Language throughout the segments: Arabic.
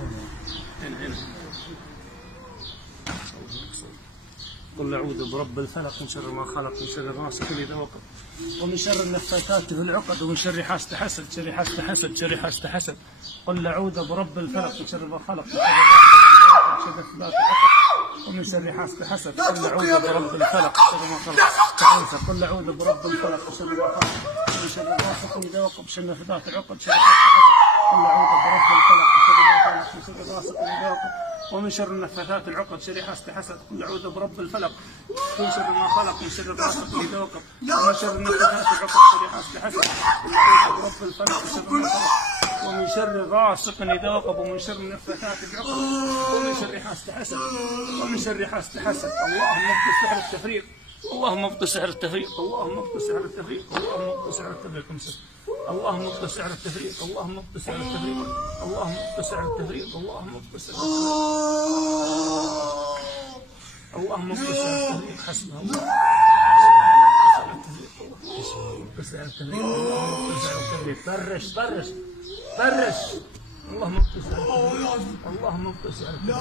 هنا. قل أعوذ برب الفلق من شر ما خلق، من شر غاسق إذا وقب، ومن شر النفاثات في العقد، ومن شر حاسد حسد، شر حاسد حسد. قل أعوذ برب الفلق من شر ما خلق، من شر النفاثات ومن شر حاسد حسد. قل أعوذ برب الفلق من شر ما خلق. قل أعوذ برب الفلق من شر ما خلق، من شر غاسق إذا وقب، من شر النفاثات العقد، شر حاسد حسد. قل أعوذ برب الفلق من شر ما خلق، من شر غاسق إذا وقب، ومن شر النفاثات العقد، شر حاسد حسد. قل أعوذ برب الفلق من شر ما خلق، من شر غاسق إذا وقب، ومن شر النفاثات العقد، شر حاسد حسد. قل أعوذ برب الفلق من شر ما خلق، ومن شر غاسق إذا وقب، ومن شر النفاثات العقد، ومن شر حاسد حسد، ومن شر حاسد حسد. اللهم ابطل سحر التفريق، اللهم ابطل سحر التفريق، اللهم ابطل سحر التفريق، اللهم ابطل سحر التفريق، اللهم ابطل سحر التفريق، اللهم ابطل سحر التفريق، اللهم ابطل سحر التفريق، اللهم ابطل سحر التفريق، اللهم ابطل سحر التفريق. حسبنا الله. ابطل سحر التفريق، اللهم ابطل سحر التفريق. فرش. اللهم ابطل سحر التفريق، اللهم ابطل سحر التفريق، اللهم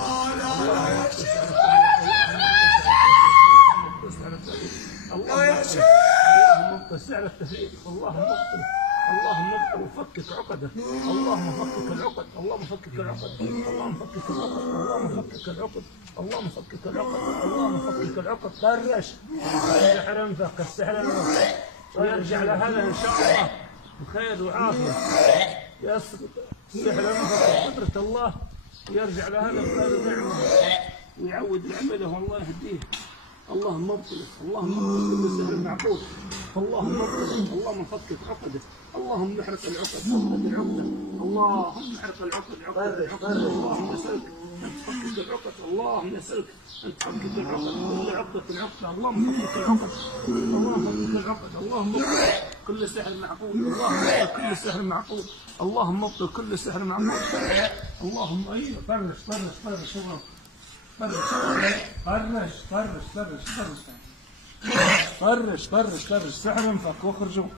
ابطل سحر التفريق، اللهم ابطل سحر التفريق، اللهم ابطل وفكك عقده، اللهم فكك العقد، اللهم فكك العقد، اللهم فكك العقد، اللهم فكك العقد، اللهم فكك العقد، اللهم فكك العقد. فرش. السحر انفك، السحر انفك، ويرجع لهذا ان شاء الله بخير وعافيه. يسقط السحر انفك بقدرة الله، ويرجع لهذا بخير ونعمه، ويعود لعمله والله يهديه. اللهم ابطله، اللهم ابطل كل سحر معقول، اللهم ابطله، اللهم فكك عقده، اللهم احرق العقد، اللهم احرق العقد، اللهم نسألك ان تفكك العقد، اللهم نسألك ان تفكك العقد، كل عقدة عقدة، اللهم فكك العقد، اللهم فكك العقد، اللهم ابطل كل سحر معقول، اللهم ابطل كل سحر معقول، اللهم ابطل كل سحر معقول، اللهم ايوه. فرش سحر انفك واخرجوا.